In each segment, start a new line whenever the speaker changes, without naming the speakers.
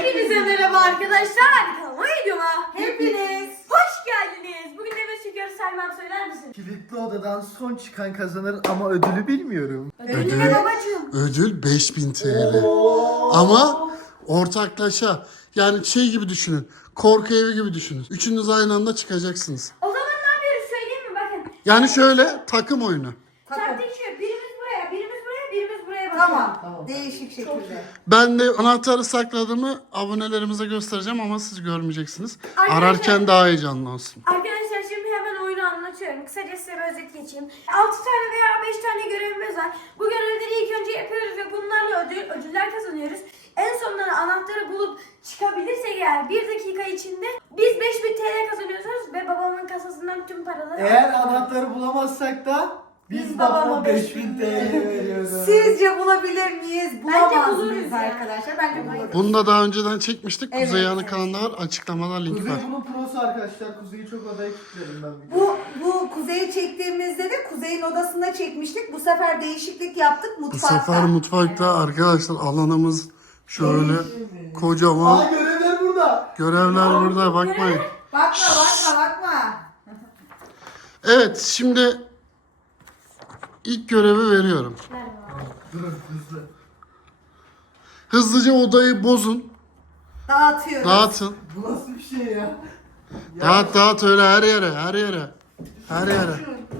Hepinize merhaba arkadaşlar. Kanalıma videoma
Hepiniz
hoş geldiniz. Bugün ne çekiyoruz Selma, söyler misin?
Kilitli odadan son çıkan kazanır ama ödülü bilmiyorum.
Ödülü ne babacığım?
Ödül 5000 TL. Ama ortaklaşa. Yani şey gibi düşünün. Korku evi gibi düşünün. Üçünüz aynı anda çıkacaksınız.
O zaman ne yapıyoruz söyleyeyim mi? Bakın.
Yani şöyle takım oyunu.
Taktik şu. Birimiz buraya, birimiz buraya, birimiz buraya bakıyor.
Tamam. Değişik şekilde.
Ben de anahtarı sakladığımı abonelerimize göstereceğim ama siz görmeyeceksiniz.
Arkadaşlar-
Ararken daha heyecanlı olsun.
Arkadaşlar şimdi hemen oyunu anlatıyorum. Kısaca size bir özet geçeyim. 6 tane veya 5 tane görevimiz var. Bu görevleri ilk önce yapıyoruz ve bunlarla ödüller kazanıyoruz. En sonunda anahtarı bulup çıkabilirsek eğer 1 dakika içinde biz 5000 TL kazanıyoruz ve babamın kasasından tüm paraları
Eğer
alıyoruz.
anahtarı bulamazsak da biz
Biz
babama
babama
5000 TL veriyoruz.
Sizce bulabilir miyiz?
Bence
Bulamaz
buluruz
mıyız
ya.
arkadaşlar? Bence buluruz.
Bunu da daha önceden çekmiştik.
Evet,
Kuzey Yanı
evet.
kanalında var. Açıklamada link
Kuzey
var.
bunun prosu arkadaşlar. Kuzey'i çok odaya kilitledim ben. bir
Bu Kuzey'i çektiğimizde de Kuzey'in odasında çekmiştik. Bu sefer değişiklik yaptık
Bu
mutfakta.
sefer mutfakta arkadaşlar alanımız şöyle
Aa
kocaman.
görevler burada.
Görevler burada, bakmayın.
Bakma.
Evet, şimdi ilk görevi veriyorum.
Durun hızlı.
Hızlıca odayı bozun.
Dağıtıyoruz.
Dağıtın.
Bu nasıl bir şey ya?
Dağıt öyle her yere. Her yere.
Yavaş.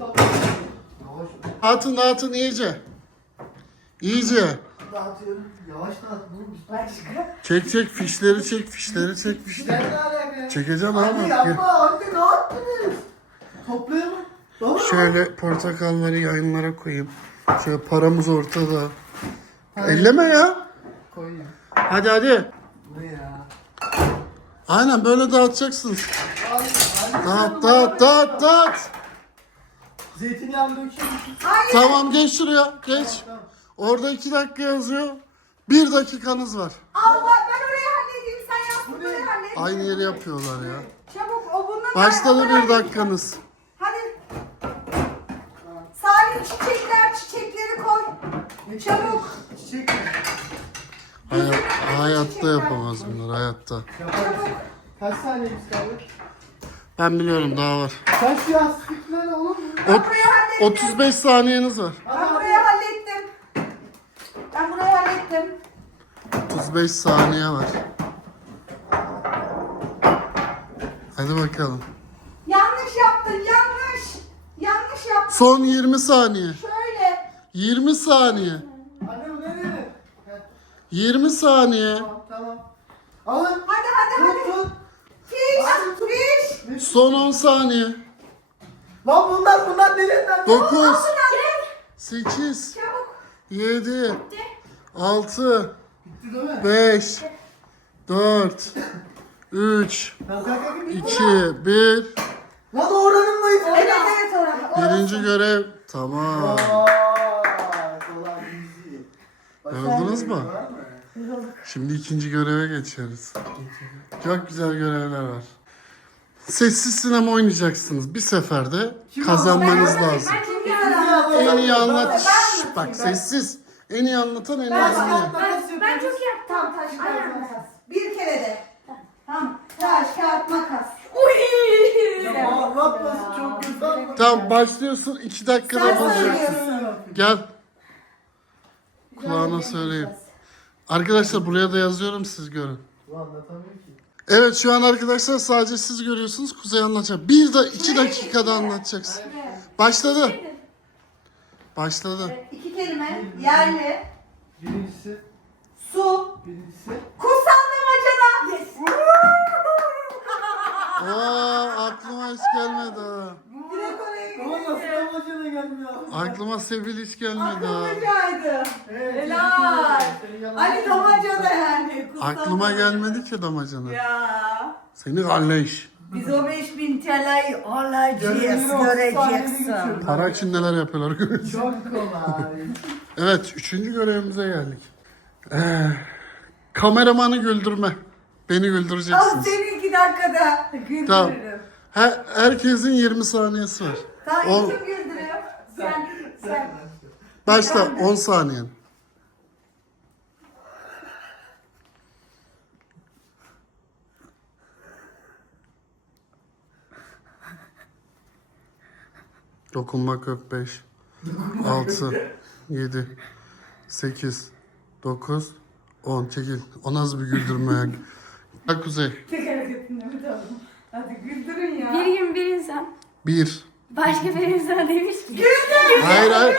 Dağıtın iyice. İyice.
Dağıtıyorum. Yavaş dağıt.
Başka?
Çek fişleri çek.
Ne alaka ya?
Çekeceğim
Anne
abi.
yapma. Anne ne yaptınız? Toplayalım. Baba.
Şöyle portakalları yayınlara koyayım. Şöyle paramız ortada. Elleme ya.
Koyayım.
Hadi.
Bu ne ya?
Aynen böyle dağıtacaksınız.
Anne,
Dağıt.
Zeytinyağını dökeyim.
Hayır.
Tamam geç şuraya. Geç.
Tamam.
Orada 2 dakika yazıyor. 1 dakikanız var.
Allah ben orayı halledeyim. Sen yaz
Bu
burayı
ne?
hallet.
Aynı yeri yapıyorlar ya.
Çabuk o bunun.
Başladı 1 dakikanız.
Hadi. Salim çiçekleri koy. Çabuk.
Çiçek mi?
Hayatta yapamaz bunlar hayatta.
Yaparız. Kaç saniyemiz kaldı?
Ben biliyorum daha var.
Kaç yastıklar oğlum?
Burayı hallettim.
35 saniyeniz var.
Ben burayı hallettim.
35 saniye var. Hadi bakalım.
Yanlış yaptın yanlış yaptın.
Son 20 saniye.
Şöyle.
20 saniye.
Anne bu ne dedi?
20 saniye.
Tamam. Alın.
Hadi.
Tut.
Fiş.
Son 10 saniye.
Lan bunlar nereden?
9 8
Çabuk.
7 6
Bitti değil mi?
5 4 3
Kalk.
2 1
Lan oranın mıyız?
Evet orada.
Birinci görev tamam.
Kolay easy. Başka
Gördünüz
bir
mü?
görev var mı?
Şimdi ikinci göreve geçiyoruz. Çok güzel görevler var. Sessiz sinema oynayacaksınız. Bir seferde kazanmanız lazım.
Ben çok
En iyi anlat.
Ben
Şşş, bak
anlatayım.
sessiz. En iyi anlatan en iyi
Ben-
anlıyor.
Ben çok iyi yaptım.
Tamam taş kağıt
Aynen.
makas. Bir kere de. Tamam. Taş kağıt makas.
Uy!
Ya anlatması çok kötü ama.
Tamam başlıyorsun. 2 dakikada
Sen
bulacaksın.
söylüyorsun.
Gel. Kulağına söyleyeyim. Arkadaşlar buraya da yazıyorum siz görün.
Bu anlatamıyor ki.
Evet şu an arkadaşlar sadece siz görüyorsunuz. Kuzey anlatacak. 2 dakikada anlatacaksın. Başladı. Başladı.
2 kelime. Yerli.
Birincisi.
Su. Kutsal damacana. Yes.
Aa aklıma hiç gelmedi ha.
Direkt oraya gidiyor.
Ama nasıl amacına gelmiyor?
Aklıma Sevil hiç gelmedi ha.
Akıllıcaydı.
Evet,
Helal.
senin yalan-
Ali damacana yani. Kutsal
Aklıma
damacana.
gelmedi ki damacana.
Ya.
Seni galleş.
Biz o 5000 TL'yi alacağız,
Görevleri 30 saniyede
göreceksin.
geçiyorum.
Para için neler yapıyorlar.
Çok kolay.
Evet 3. görevimize geldik. Kameramanı güldürme. Beni
Al
güldüreceksiniz.
seni 2 dakikada
Tamam.
güldürürüm.
Herkesin 20 saniyesi var.
Tamam
On-
kim güldürüyor? Sen.
Başla 10 saniyen. Dokunmak yok 5. 6, 7, 8, 9, 10. Çekil. O nasıl bir güldürme ya? Bak Kuzey.
Tek hareketinde mi tamam? Hadi güldürün ya.
Bir gün bir insan
1.
başka bir insana demiş ki.
Hayır hayır.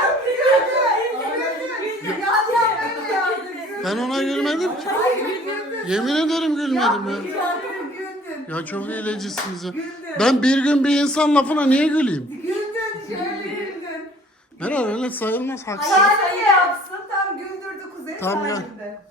Ya böyle ya.
Ben ona gülmedim ki. Yemin ederim gülmedim ya.
Güldün.
Ya çok eğlencelisiniz ya. Ben bir gün bir insan lafına niye güleyim?
Güldün. Şöyle güldün.
Meral öyle sayılmaz haksız.
Saniye yapsın. Tam güldürdü Kuzey.
Tamam ya.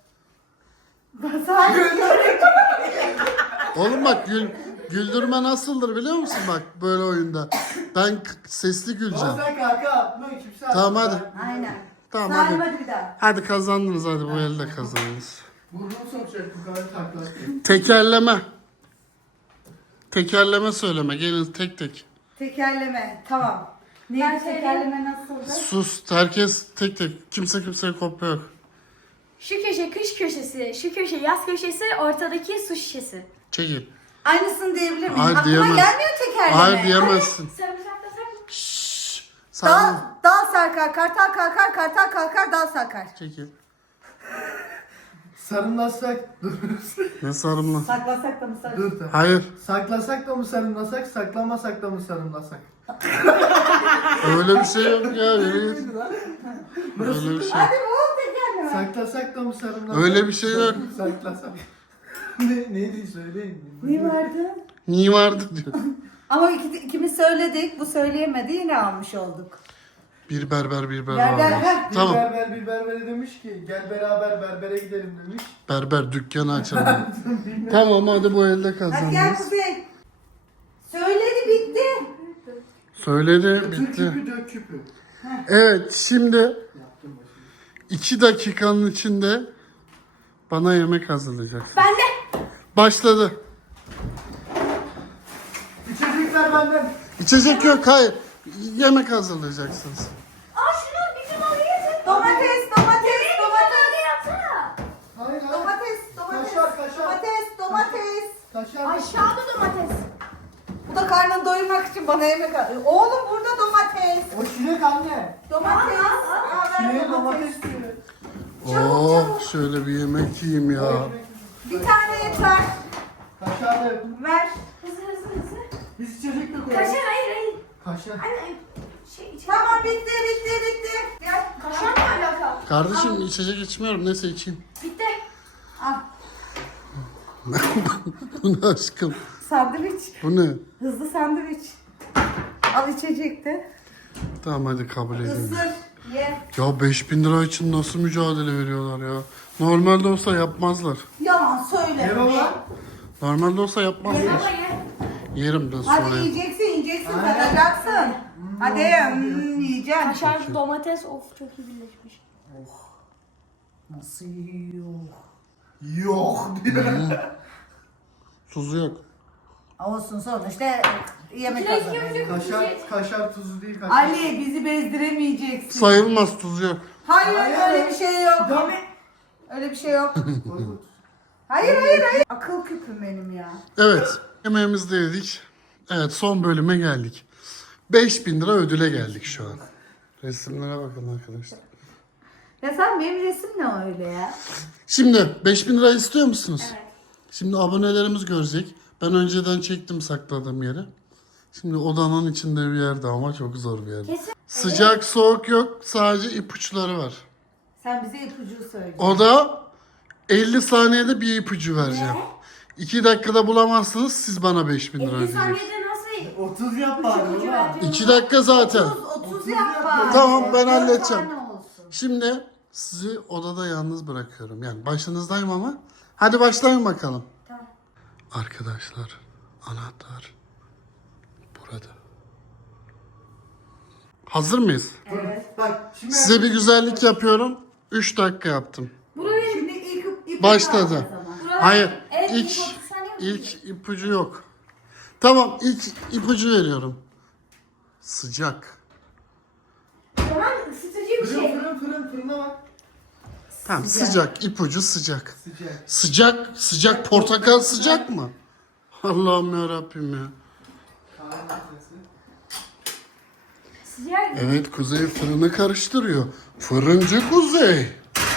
Saniye.
Oğlum bak güldürme nasıldır biliyor musun bak böyle oyunda. Ben sesli güleceğim.
Sen kanka atma kimse atma.
Tamam hadi.
Aynen.
Tamam
Salim
hadi.
hadi bir daha.
Hadi kazandınız hadi bu elde kazandınız.
Burnunu sokacak bu kadar takla.
Tekerleme. Tekerleme söyleme. Gelin tek tek.
Tekerleme. Tamam. Neydi tekerleme nasıldı?
Sus. Herkes tek tek. Kimse kimseye kopya yok.
Şu köşe kış köşesi, şu köşe yaz köşesi, ortadaki su şişesi.
Çekil.
Aynısını diyebilir miyim?
Hayır,
Aklıma
diyemez.
gelmiyor tekerleme.
Hayır diyemezsin.
Sarımsak da sarımsak.
Şşş.
Dal,
Sen
dal sarkar, kartal kalkar, kartal kalkar, dal sarkar.
çekil.
Sarımlasak. Dur.
Ne sarımla?
Saklasak da mı sarılır?
Dur tamam.
Hayır.
Saklasak da mı sarımlasak, saklamasak da mı sarımlasak?
Öyle bir şey yok ya. Öyle bir şey.
Hadi bu tekerleme.
Saklasak da mı sarımlasak?
Öyle bir şey yok.
Saklasak. Neydi söyleyin.
Ne vardı?
Niye vardı diyor.
Ama ikimiz söyledik, bu söyleyemedi, yine almış olduk.
Bir berber bir
Berber,
berber.
heh.
Bir
Tamam.
berber bir berbere demiş ki gel beraber berbere gidelim demiş.
Berber dükkanı açalım. Tamam hadi bu elde
Hadi gel
kazandınız.
Kuzey. Söyledi bitti.
Söyledi
Tür
bitti.
küpü dök küpü.
Evet şimdi
Yaptım başını.
2 dakikanın içinde bana yemek hazırlayacaksın.
Ben de.
Başladı.
İçecekler benden.
İçecek yok hayır. Yemek hazırlayacaksınız.
Aa şunu bizim oraya
Domates, domates, domates.
yapsana.
Hayır hayır.
Domates, domates.
Kaşar, kaşar.
Domates, domates.
Kaşar.
Aşağıda domates.
Bu da karnını doyurmak için bana yemek alıyor. Oğlum burada domates.
O çilek anne.
Domates. Aa, ver
Çileğe
domates.
domates diyor.
Oh şöyle bir yemek yiyeyim ya.
Bir tane yeter.
Kaşar da.
Ver.
Hızlı.
Biz içecek de koyalım.
Kaşar hayır.
Kaşar.
Anne şey içelim.
Tamam bitti. Gel.
Kaşar ne alaka?
Kardeşim içecek içmiyorum neyse içeyim.
Bitti.
Al.
Bu ne aşkım?
Sandviç.
Bu ne?
Hızlı sandviç. Al içecekti.
Tamam hadi kabul edeyim.
Isır. Ye.
Ya 5000 lira için nasıl mücadele veriyorlar ya? Normalde olsa yapmazlar.
Yalan söyle.
Ne baba?
Normalde olsa yapmazlar.
Baba ye.
Yerim ben
Hadi
sonra.
yiyeceksin, tadacaksın. Hadi yiyeceksin.
Kaşar domates of çok iyi birleşmiş.
Nasıl yiyor?
Yok diyor.
Tuzu yok.
Olsun sonuçta yemek
Çilek
hazırlıyor.
yiyecek.
Kaşar tuzu değil kaşar.
Ali bizi bezdiremeyeceksin.
Sayılmaz tuzu yok.
Hayır
Hayır.
öyle bir şey yok.
Tamam.
Öyle bir şey yok. Hayır. Akıl küpüm benim ya.
Evet. Yemeğimizi de yedik. Evet son bölüme geldik. 5000 lira ödüle geldik şu an. Resimlere bakın arkadaşlar.
Ya sen benim resim ne öyle ya?
Şimdi 5000 lira istiyor musunuz?
Evet.
Şimdi abonelerimiz görecek. Ben önceden çektim sakladığım yeri. Şimdi odanın içinde bir yerde ama çok zor bir yerde.
Kesin.
Sıcak soğuk yok. Sadece ipuçları var.
Sen bize ipucu söyle.
O da 50 saniyede bir ipucu vereceğim. 2 dakikada bulamazsınız siz bana 5000 lira
50
ödeyeceksiniz.
saniyede nasıl
30 yap bari
ipucu
baba.
vereceğim?
2 dakika zaten.
30 yap bari.
Tamam, ben
4
halledeceğim.
tane olsun.
Şimdi sizi odada yalnız bırakıyorum. Yani başınızdayım ama. Hadi başlayın bakalım.
Tamam.
Arkadaşlar anahtar burada. Hazır mıyız?
Evet.
Bak şimdi
Size bir güzellik yapıyorum. 3 dakika yaptım.
Şimdi ilk ipucu
Başladı.
al o zaman.
Burada
Hayır.
evet,
İlk
30 saniye mi?
ilk ipucu yok. Tamam, ilk ipucu veriyorum. Sıcak.
Tamam ısıtıcı bir şey.
fırına bak.
Tamam, sıcak. İpucu sıcak.
Sıcak.
Sıcak portakal sıcak mı? Allah'ım ya Rabbim ya.
Kahve makinesi.
Sıcak.
Evet, Kuzey fırını karıştırıyor. Fırıncı Kuzey.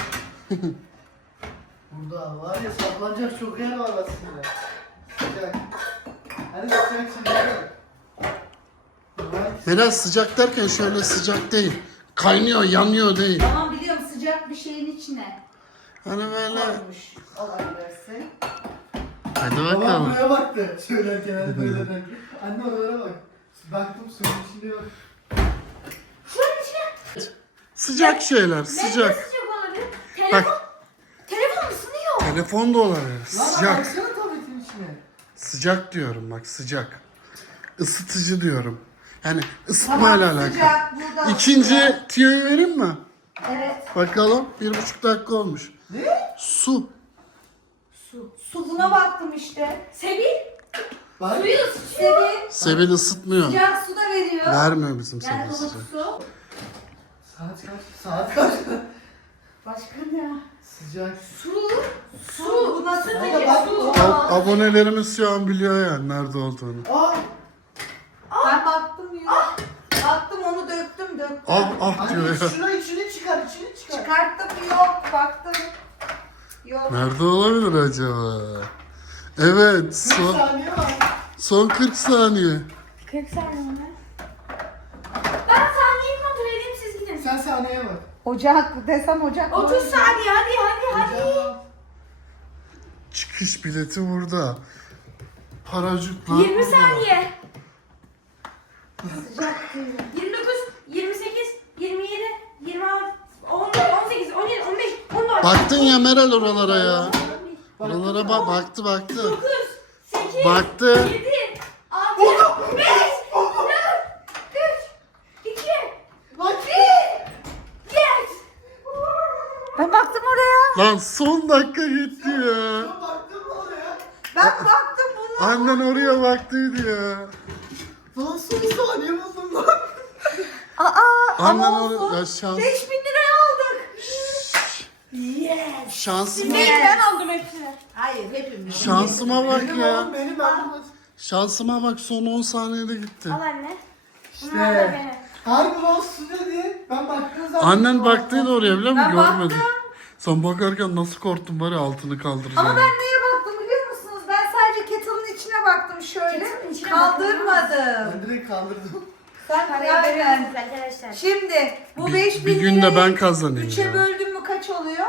Burada var ya saklanacak çok yer var aslında. Sıcak. Hadi sıcak sıcak. Vay.
Biraz sıcak derken şöyle sıcak değil. Kaynıyor, yanıyor değil.
Tamam biliyorum, sıcak bir şeyin içine
Hani böyle.
koymuş olabilirsin.
Hadi
Babam
bakalım.
buraya baktı. Söylerken hani böyle derken. Anne oralara bak. Baktım suyun içinde yok.
Şunun içine.
Sıcak şeyler,
Ne
sıcak.
sıcak olabilir? Telefon. Telefon ısınıyor.
Telefon da olabilir.
Lan
Sıcak.
baksana tabletin içine.
Sıcak diyorum bak, sıcak. Isıtıcı diyorum. Yani ısıtmayla
Tamam,
alakalı.
sıcak burada.
İkinci tiyoyu vereyim mi?
Evet.
Bakalım. 1,5 dakika olmuş.
Ne?
Su.
Su buna baktım işte.
Sebil.
Bak.
Suyu ısıtıyor.
Sebil
Sebil ısıtmıyor.
sıcak su da veriyor.
Vermiyor bizim
Yani
Sebil
ılık
sıcak.
su.
Saat kaç? Saat kaç?
Başka ne?
Sıcak.
Su buna
Isıtıcı
bak,
su.
Abonelerimiz şu an biliyor yani nerede olduğunu.
Aa!
Ben baktım ya. Baktım, onu döktüm.
Ah diyor
Anne
ya.
şuna içini çıkar, içini çıkar.
Çıkarttım, yok, baktım. Yok.
Nerede olabilir acaba? Evet,
40
son,
saniye var.
son 40 saniye.
40 saniye mi? Ben saniyeyi kontrol edeyim, siz gidin.
Sen saniyeye bak.
Ocak desem ocak.
30 saniye, hadi.
Çıkış bileti burada. Paracıklar
20
burada.
saniye.
Sıcak değil.
29, 28, 27, 26, 18, 17, 15, 14.
Baktın ya Meral oralara ya. Oralara baktı.
9, 8,
Baktı.
7, 6, 5, 4, 3, 2,
Bak.
1, yes.
Ben baktım oraya.
Lan son dakika gitti ya.
Sen baktın mı oraya?
Ben baktım buna.
Annen oraya baktıydı ya.
Lan son saniye buldum lan.
Annen
ama
oraya
olsun.
ya şans.
5.000 liraya aldık.
Yes.
Şansıma,
Ben aldım hepsini.
Hayır, hepimiz.
şansıma bak
Benim
ya.
oğlum benim ben bunu.
Şansıma bak, son 10 saniyede gitti.
Al anne. Bunlar da benim.
Harbi lan su dedi. Ben baktığım zaman.
Annen baktıydı oraya biliyor musun?
Ben
Görmedim.
baktım.
Sen bakarken nasıl korktun var ya, altını kaldıracağım.
Ama ben neye baktım biliyor musunuz? Ben sadece kettle'ın içine baktım şöyle.
Kettle'ın içine
Kaldırmadım.
Ben direkt kaldırdım.
Sen
Parayı
aynen.
veriyorsunuz arkadaşlar.
Şimdi bu
Bir-
5.000
bir gün de
lirayı
ben kazanayım
3'e
ya.
böldüm mü kaç oluyor?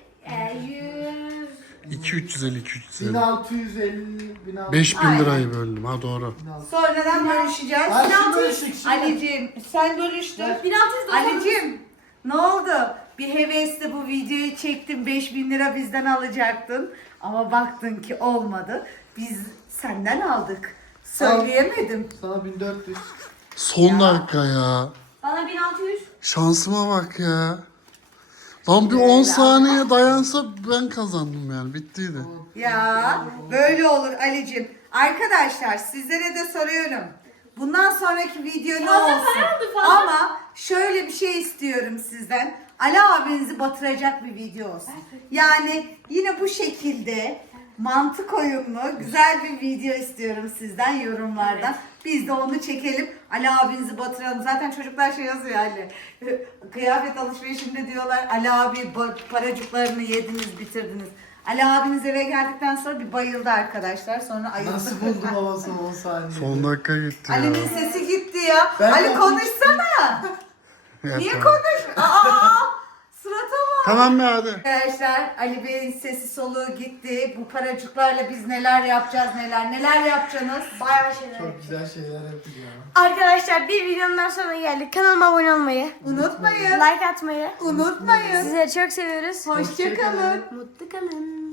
100.
250.
1650 1600.
5000
Aynen.
lirayı böldüm ha, doğru.
Sonradan bölüşeceğiz.
Ay, şu bölüştük, şu
Ali'cim sen bölüştün.
1600
Ali'cim ne oldu? Bir hevesle bu videoyu çektim, 5.000 lira bizden alacaktın. Ama baktın ki olmadı. Biz senden aldık. Söyleyemedim.
Sana 1400.
Son dakika ya.
Bana 1600.
Şansıma bak ya. Lan bir 10 saniye dayansa ben kazandım yani, bittiydi.
Ya böyle olur Ali'cim. Arkadaşlar sizlere de soruyorum. Bundan sonraki video ne
Fazla
olsun?
para oldu, fazla.
Ama şöyle bir şey istiyorum sizden. Ali abinizi batıracak bir video olsun. Yani yine bu şekilde mantık oyunlu güzel bir video istiyorum sizden yorumlardan. Biz de onu çekelim. Ali abinizi batıralım. Zaten çocuklar şey yazıyor Ali. Kıyafet alışverişinde diyorlar Ali abi paracıklarını yediniz bitirdiniz. Ali abiniz eve geldikten sonra bir bayıldı arkadaşlar. Sonra ayıldı.
Nasıl buldum ama son 10 saniye?
Son dakika gitti ya.
Ali'nin sesi gitti ya.
Ben
Ali
yapayım.
konuşsana.
Ya
Niye
tamam.
konuş? Aa, surata bak.
Tamam be hadi.
Arkadaşlar Ali Bey'in sesi soluğu gitti. Bu paracıklarla biz neler yapacağız, neler yapacaksınız?
Bayağı şeyler.
Çok güzel şeyler yapacağım.
Arkadaşlar bir videonun sonuna geldik. Kanalıma abone olmayı,
Unutmayın.
like atmayı.
Unutmayın.
Sizleri çok seviyoruz.
Hoşçakalın.
Mutlu kalın.